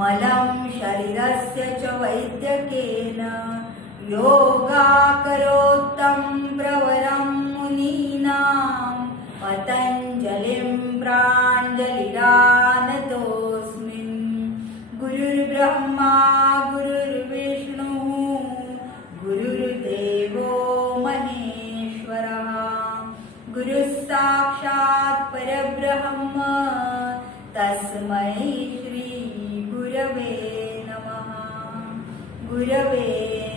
मलं शरीरस्य च वैद्यकेन योगाकरोत्तं प्रवरं मुनीनां पतय गुरवे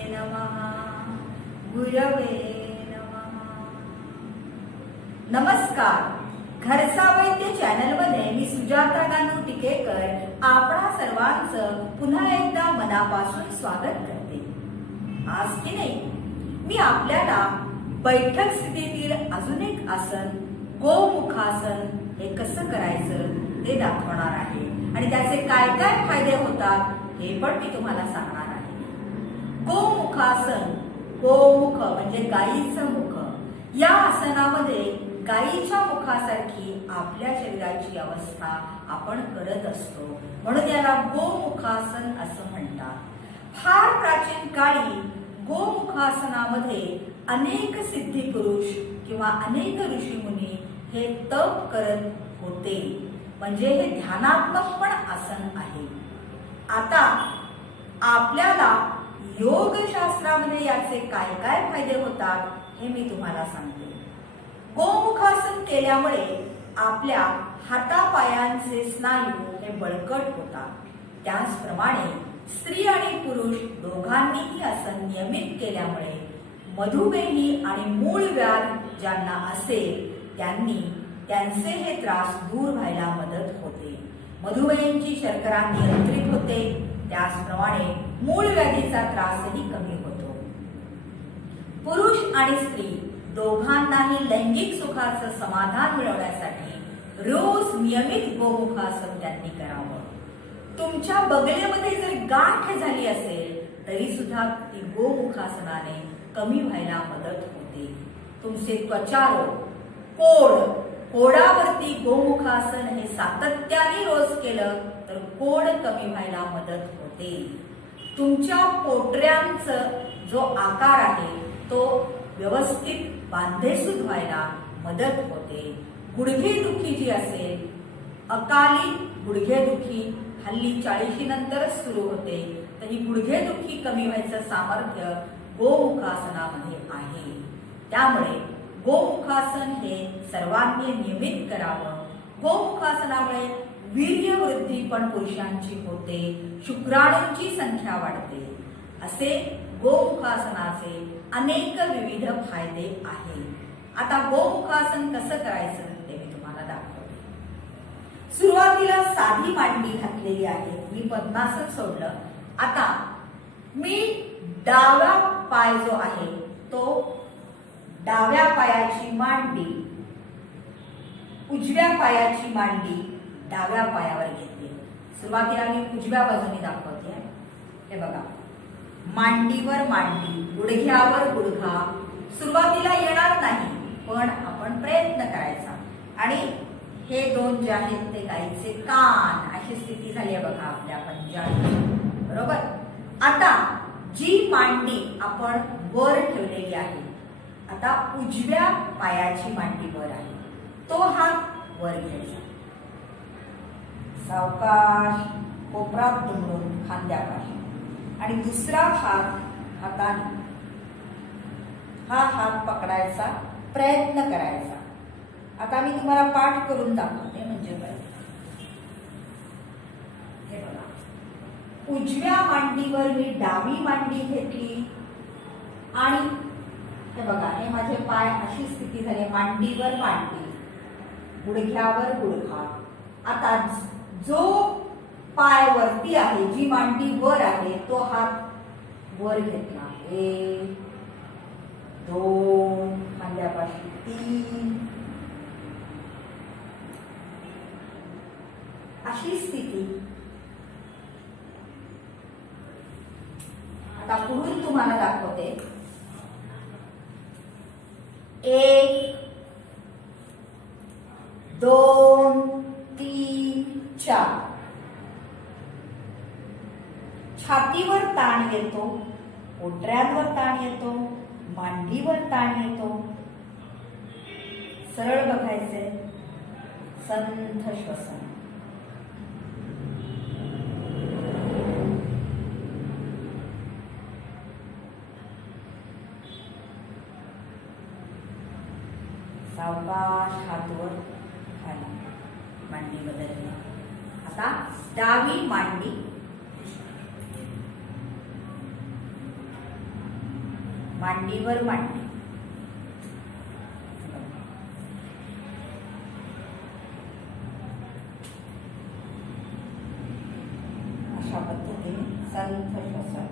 नमः गुरवे नमः। नमस्कार घरचा वैद्य चॅनलमध्ये मी सुजाता गानू टिकेकर आपणा सर्वांचं पुन्हा एकदा मनापासून स्वागत करते. आज की नाही मी आपल्याला बैठक स्थितीतील अजून एक आसन गोमुखासन हे कसं करायचं ते दाखवणार आहे. आणि त्याचे काय काय फायदे होतात हे पण मी तुम्हाला सांगणार गोमुखासन. गोमुख म्हणजे गायीचं मुख. या आसनामध्ये गायीच्या मुखासारखी आपल्या शरीराची अवस्था आपण करत असतो. म्हणून याला गोमुखासन असं म्हणतात. फार प्राचीन काळी गोमुखासनामध्ये अनेक सिद्धी पुरुष किंवा अनेक ऋषीमुनी हे तप करत होते. म्हणजे हे ध्यानात्मक पण आसन आहे. आता आपल्याला योगशास्त्रामध्ये याचे काय काय फायदे होतात हे मी तुम्हाला सांगते. गोमुखासन केल्यामुळे आपल्या हातापायांचे स्नायू हे बळकट होतात. त्याचप्रमाणे स्त्री आणि पुरुष दोघांनीही आसन नियमित केल्यामुळे मधुमेही आणि मूळ व्याध ज्यांना असेल त्यांनी त्यांचे हे त्रास दूर व्हायला मदत होते. मधुमेहींची शर्करा नियंत्रित होते. त्याचप्रमाणे मूळ व्याधीचा त्रासही कमी होतो. पुरुष आणि स्त्री दोघांनाही लैंगिक सुखाचं समाधान मिळवण्यासाठी रोज नियमित गोमुखासन त्यांनी करावं. तुमच्या बगलेमध्ये जर गाठ झाली असेल तरी सुद्धा ती गोमुखासनाने कमी व्हायला मदत होते. तुमचे त्वचारोग कोड कोडावरती गोमुखासन हे सातत्याने रोज केलं तर कोड कमी व्हायला मदत होते. तुमच्या पोटऱ्यांचं जो आकार आहे तो व्यवस्थित बांधेसूद व्हायला मदत होते. गुडघेदुखी जी असेल अकाली गुडघेदुखी हल्ली चाळीशी नंतरच सुरू होते तर ही गुडघेदुखी कमी व्हायचं सामर्थ्य गोमुखासनामध्ये आहे. त्यामुळे गोमुखासन हे सर्वांनी नियमित करावं. गोमुखासनामुळे वीर्यवृद्धी पण पुरुषांची होते शुक्राणूंची संख्या वाढते. असे गोमुखासनाचे अनेक विविध फायदे आहेत. आता गोमुखासन कसं करायचं ते मी तुम्हाला दाखवते. सुरुवातीला साधी मांडी घातलेली आहे. मी पद्मासन सोडलं. आता मी डावा पाय जो आहे तो डाव्या पायाची मांडी उजव्या पायाची मांडी डाव्या पायावर घेतली. सुरुवातीला मी उजव्या बाजूने दाखवते हे बघा. मांडीवर मांडी गुडघ्यावर गुडघा. सुरुवातीला येणार नाही पण आपण प्रयत्न करायचा. आणि हे दोन जे आहेत ते गाईचे कान. अशी स्थिती झाली आहे बघा आपल्या पंजाबी. बरोबर? आता जी मांडी आपण वर ठेवलेली आहे आता उजव्या पायाची मांडी वर आहे. तो हात वर घ्यायचा. सावकाश कोपरात दुमडून खांद्यापाशी. आणि दुसरा हात हाताने हा हात पकडायचा प्रयत्न करायचा. आता मी तुम्हाला पाठ करून दाखवते म्हणजे बरं. हे बघा. उजव्या मांडीवर मी डावी मांडी घेतली आणि हे बघा हे माझे पाय अशी स्थिती झाली. मांडीवर मांडी गुडघ्यावर गुडघा. आता जो पाय वरती आहे जी मांडी वर आहे तो हात वर घेतला एक दोन खांद्यापाशी तीन. अशी स्थिती. आता पुढून तुम्हाला दाखवते. एक दोन चार छातीवर ताण येतो ओटऱ्यांवर ताण येतो मांडीवर ताण येतो. सरळ बघायचे संथ श्वसन. सावकाश हातवर खाली मांडी बदलली. आता डावी मांडी. मांडीवर मांडी. अशा पद्धतीने संथ श्वसन.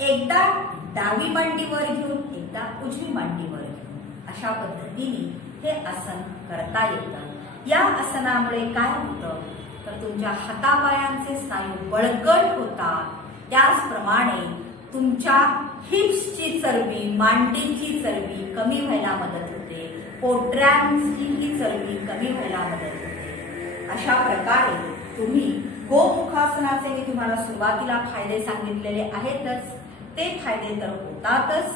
एकदा डावी मांडीवर घेऊन एकदा उजवी मांडीवर घेऊन अशा पद्धतीने हे आसन करता येतं. या आसनामुळे काय होतं? तर तुमच्या हातापायांचे स्नायू बळकट होतात. त्याचप्रमाणे तुमच्या हिप्सची चरबी मांडीची चरबी कमी व्हायला मदत होते. पोट्रॅम्सची ही चरबी कमी व्हायला मदत होते. अशा प्रकारे तुम्ही गोमुखासनाचे मी तुम्हाला सुरुवातीला फायदे सांगितलेले आहेतच. ते फायदे तर होतातच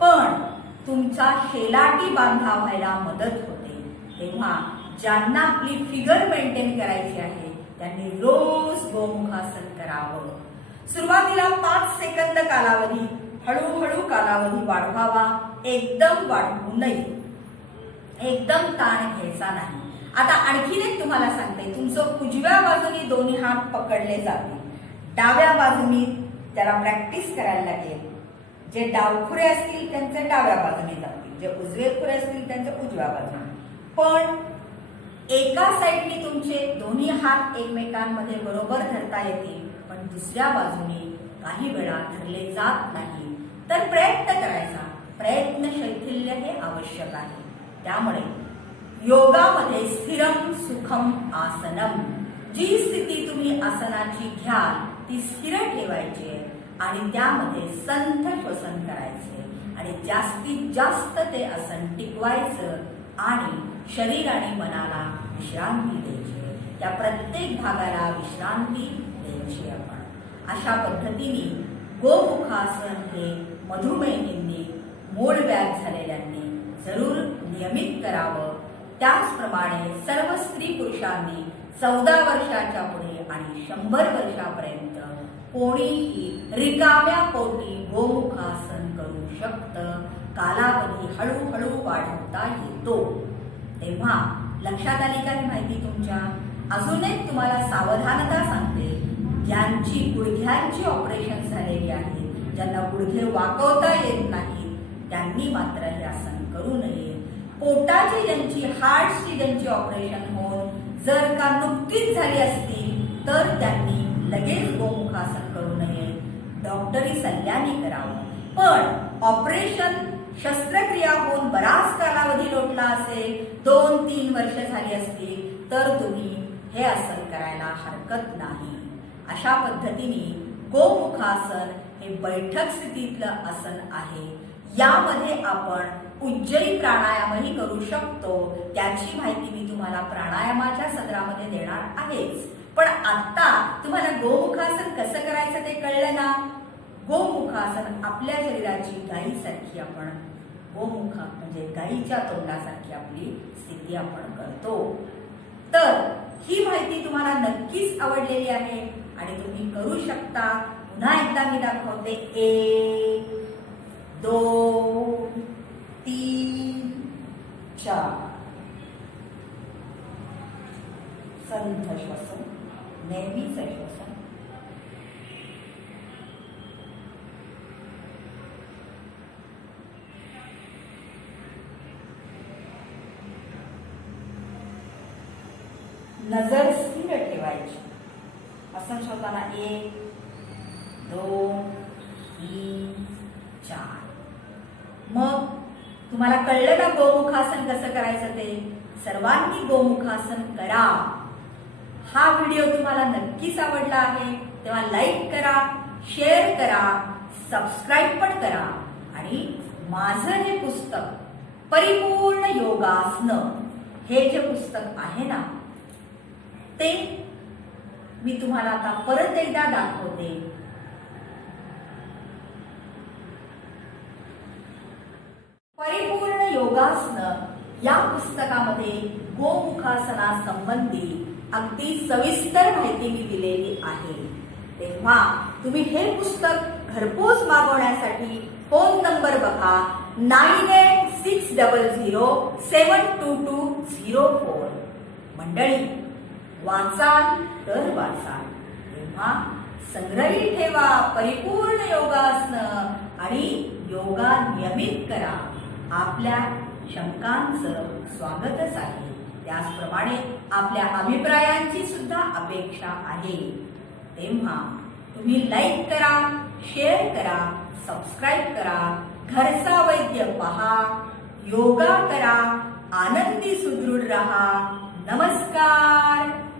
पण तुमचा हेलाटी बांधा व्हायला मदत होते. तेव्हा ज्यांना आपली फिगर मेंटेन करायची आहे त्यांनी रोज गोमुखासन करावं. सुरुवातीला पाच सेकंद कालावधी हळूहळू कालावधी वाढवावा एकदम वाढवू नये. एकदम ताण घ्यायचा नाही. आता आणखीन एक तुम्हाला सांगते तुमचं उजव्या बाजूनी दोन्ही हात पकडले जातील. डाव्या बाजूनी त्याला प्रॅक्टिस करायला लागेल. जे डावखुरे असतील त्यांचे डाव्या बाजूने जातील. जे उजवे खुरे असतील त्यांचे उजव्या बाजूने. पण एका साईडनी तुमचे दोन्ही हात एकमेकांमध्ये बरोबर धरता येतील पण दुसऱ्या बाजूने काही वेळा धरले जात नाही. तर प्रयत्न करायचा. प्रयत्न शैथिल्य हे आवश्यक आहे. त्यामुळे योगामध्ये स्थिरम सुखम आसनम. जी स्थिती तुम्ही आसनाची घ्याल ती स्थिर ठेवायची आणि त्यामध्ये संथ श्वसन करायचे आणि जास्तीत जास्त ते आसन टिकवायचं आणि शरीर आणि मनाला विश्रांती द्यायची त्या प्रत्येक भागाला विश्रांती द्यायची आपण. अशा पद्धतीने गोमुखासन हे मधुमेहींनी मूळ व्याध झालेल्यांनी जरूर नियमित करावं. त्याचप्रमाणे सर्व स्त्री पुरुषांनी चौदा वर्षाच्या पुढे आणि शंभर वर्षापर्यंत कोणीही रिकाम्या पोटी गोमुखासन करू शकतं. कालावधी हळूहळू वाढवता येतो. तेव्हा लक्षात आली का ही माहिती तुमच्या? अजून एक तुम्हाला सावधानता सांगते. ज्यांची गुडघ्यांची ऑपरेशन झालेली आहे ज्यांना गुडघे वाकवता येत नाही त्यांनी मात्र हे आसन करू नये. पोटाची ज्यांची हार्टची ज्यांची ऑपरेशन होऊन जर का नुकतीच झाली असती तर त्यांनी लगेच गोमुखासन करू नये. डॉक्टरी सल्ल्याने करावं. पण ऑपरेशन शस्त्रक्रिया होऊन बराच कालावधी लोटला असेल दोन तीन वर्ष झाली असतील तर तुम्ही हे आसन करायला हरकत नाही. अशा पद्धतीने गोमुखासन हे बैठक स्थितीतलं आसन आहे. यामध्ये आपण उज्जयी प्राणायामही करू शकतो. त्याची माहिती मी तुम्हाला प्राणायामाच्या सत्रामध्ये देणार आहेच. पण आता तुम्हाला गोमुखासन कसं करायचं ते कळलं ना? गोमुखासन आपल्या शरीराची गायीसारखी आपण गोमुखा म्हणजे गायीच्या तोंडासारखी आपली स्थिती आपण करतो. तर ही माहिती तुम्हाला नक्कीच आवडलेली आहे आणि तुम्ही करू शकता. पुन्हा एकदा मी दाखवते. एक दोन तीन चार. संथ श्वसन. नेहमीच श्वसन नजर स्थिर ठेवायची. असं शोधताना एक दोन तीन चार. मग तुम्हाला कळलं ना गोमुखासन कसं करायचं ते? सर्वांनी गोमुखासन करा. हा व्हिडिओ तुम्हाला नक्कीच आवडला आहे तेव्हा लाईक करा शेअर करा सबस्क्राईब पण करा. आणि माझं हे पुस्तक परिपूर्ण योगासनं हे जे पुस्तक आहे ना ते मी तुम्हाला आता परत एकदा दाखवते. परिपूर्ण योगासनं या पुस्तकामध्ये गोमुखासना संबंधी अगदी सविस्तर माहिती मी दिलेली आहे. तेव्हा तुम्ही हे पुस्तक घरपोच मागवण्यासाठी फोन नंबर बघा nine eight six double zero seven two two zero four. मंडळी वाचाल तर वाचाल. तेव्हा संग्रही ठेवा परिपूर्ण योगासनं आणि योगा नियमित करा. आपल्या शंकांचं स्वागतच आहे. त्याचप्रमाणे आपल्या अभिप्रायांची सुद्धा अपेक्षा आहे. तेव्हा तुम्ही लाईक करा शेअर करा सबस्क्राईब करा घरचा वैद्य पहा योगा करा आनंदी सुदृढ रहा. नमस्कार!